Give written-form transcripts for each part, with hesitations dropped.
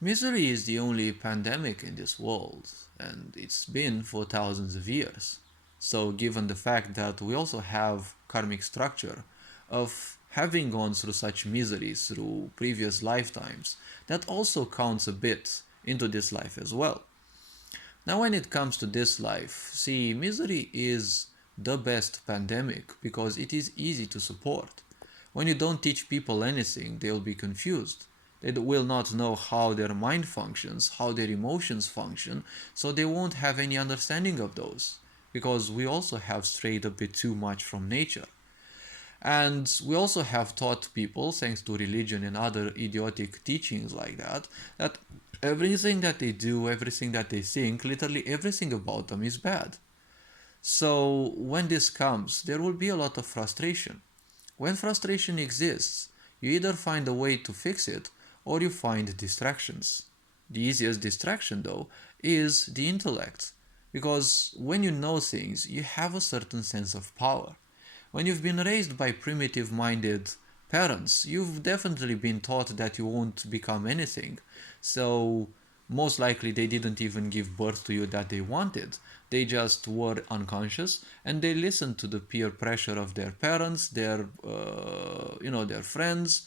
Misery is the only pandemic in this world, and it's been for thousands of years. So, given the fact that we also have karmic structure of having gone through such miseries through previous lifetimes, that also counts a bit into this life as well. Now, when it comes to this life, see, misery is the best pandemic because it is easy to support. When you don't teach people anything, they'll be confused. They will not know how their mind functions, how their emotions function, so they won't have any understanding of those. Because we also have strayed a bit too much from nature. And we also have taught people, thanks to religion and other idiotic teachings like that, that everything that they do, everything that they think, literally everything about them is bad. So when this comes, there will be a lot of frustration. When frustration exists, you either find a way to fix it or you find distractions. The easiest distraction, though, is the intellect. Because when you know things, you have a certain sense of power. When you've been raised by primitive minded parents, you've definitely been taught that you won't become anything. So, most likely, they didn't even give birth to you that they wanted. They just were unconscious and they listened to the peer pressure of their parents, their friends,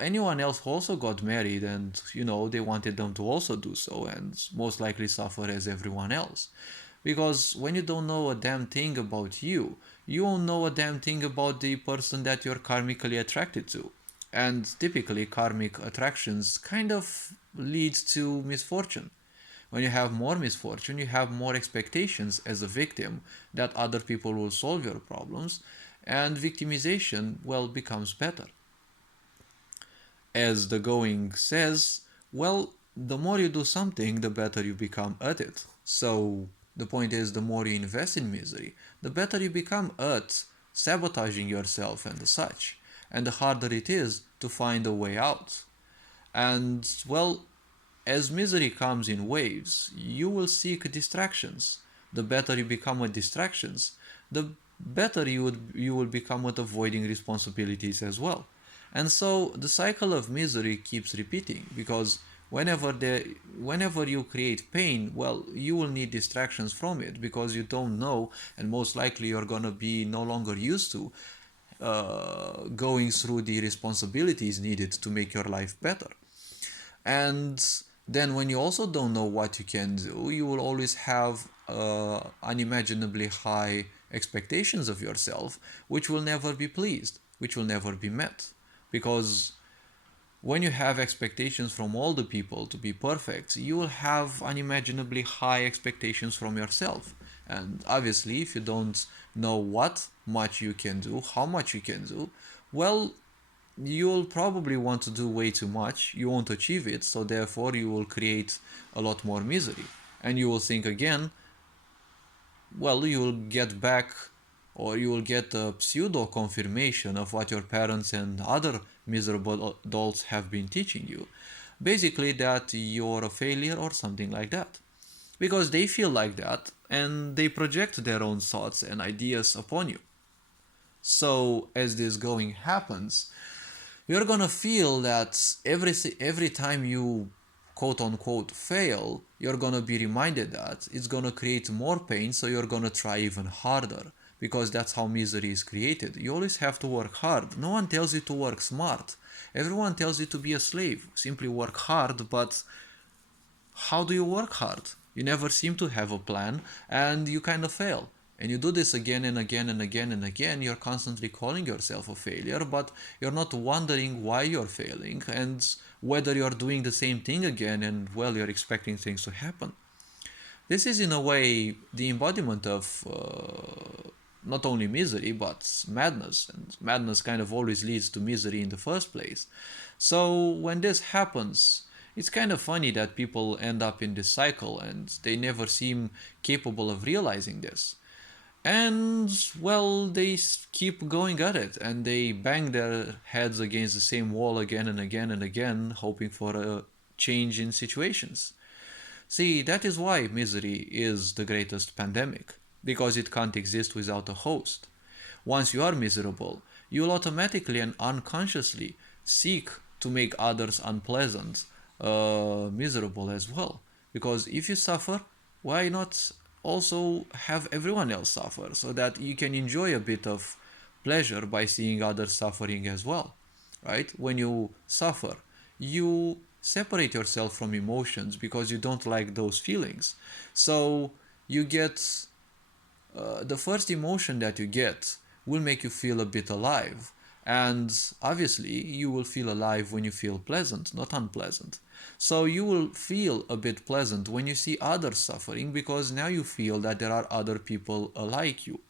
anyone else who also got married and, they wanted them to also do so and most likely suffer as everyone else. Because when you don't know a damn thing about you, you won't know a damn thing about the person that you're karmically attracted to. And typically, karmic attractions kind of lead to misfortune. When you have more misfortune, you have more expectations as a victim that other people will solve your problems, and victimization, well, becomes better. As the going says, well, the more you do something, the better you become at it. So the point is, the more you invest in misery, the better you become at sabotaging yourself and such, and the harder it is to find a way out. And well, as misery comes in waves, you will seek distractions. The better you become at distractions, the better you will become at avoiding responsibilities as well. And so the cycle of misery keeps repeating because whenever you create pain, well, you will need distractions from it because you don't know, and most likely you're gonna be no longer used to going through the responsibilities needed to make your life better. And then when you also don't know what you can do, you will always have unimaginably high expectations of yourself, which will never be pleased, which will never be met. Because when you have expectations from all the people to be perfect, you will have unimaginably high expectations from yourself. And obviously, if you don't know what much you can do, how much you can do, well, you'll probably want to do way too much. You won't achieve it, so therefore, you will create a lot more misery. And you will think again, well, you will get back or you will get a pseudo confirmation of what your parents and other miserable adults have been teaching you. Basically, that you're a failure or something like that. Because they feel like that and they project their own thoughts and ideas upon you. So, as this going happens, you're gonna feel that every time you quote unquote fail, you're gonna be reminded that it's gonna create more pain, so you're gonna try even harder because that's how misery is created. You always have to work hard. No one tells you to work smart. Everyone tells you to be a slave. Simply work hard, but how do you work hard? You never seem to have a plan and you kind of fail. And you do this again and again and again and again. You're constantly calling yourself a failure, but you're not wondering why you're failing and whether you're doing the same thing again and, well, you're expecting things to happen. This is, in a way, the embodiment of not only misery but madness, and madness kind of always leads to misery in the first place. So when this happens, it's kind of funny that people end up in this cycle and they never seem capable of realizing this. And well, they keep going at it and they bang their heads against the same wall again and again and again, hoping for a change in situations. See, that is why misery is the greatest pandemic, because it can't exist without a host. Once you are miserable, you'll automatically and unconsciously seek to make others unpleasant miserable as well. Because if you suffer, why not also have everyone else suffer so that you can enjoy a bit of pleasure by seeing others suffering as well, right? When you suffer, you separate yourself from emotions because you don't like those feelings. So you get the first emotion that you get will make you feel a bit alive. And obviously, you will feel alive when you feel pleasant, not unpleasant. So you will feel a bit pleasant when you see others suffering because now you feel that there are other people like you,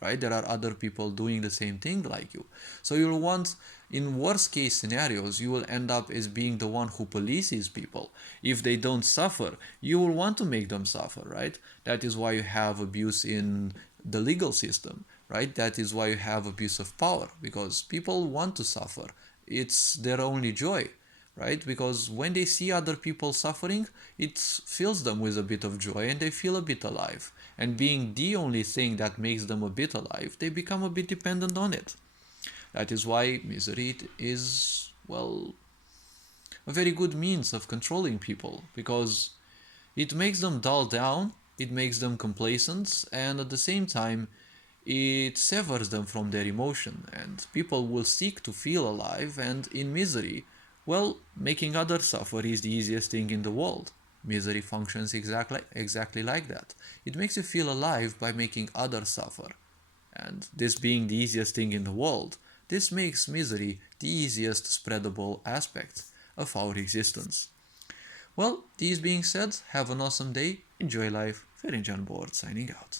right? There are other people doing the same thing like you. So you'll want, in worst case scenarios, you will end up as being the one who polices people. If they don't suffer, you will want to make them suffer, right? That is why you have abuse in the legal system, right? That is why you have abuse of power, because people want to suffer. It's their only joy, right? Because when they see other people suffering, it fills them with a bit of joy and they feel a bit alive. And being the only thing that makes them a bit alive, they become a bit dependent on it. That is why misery is, well, a very good means of controlling people, because it makes them dull down, it makes them complacent, and at the same time, it severs them from their emotion, and people will seek to feel alive. And in misery, well, making others suffer is the easiest thing in the world. Misery functions exactly like that. It makes you feel alive by making others suffer. And this being the easiest thing in the world, this makes misery the easiest spreadable aspect of our existence. Well, these being said, have an awesome day, enjoy life. Ferenc Board signing out.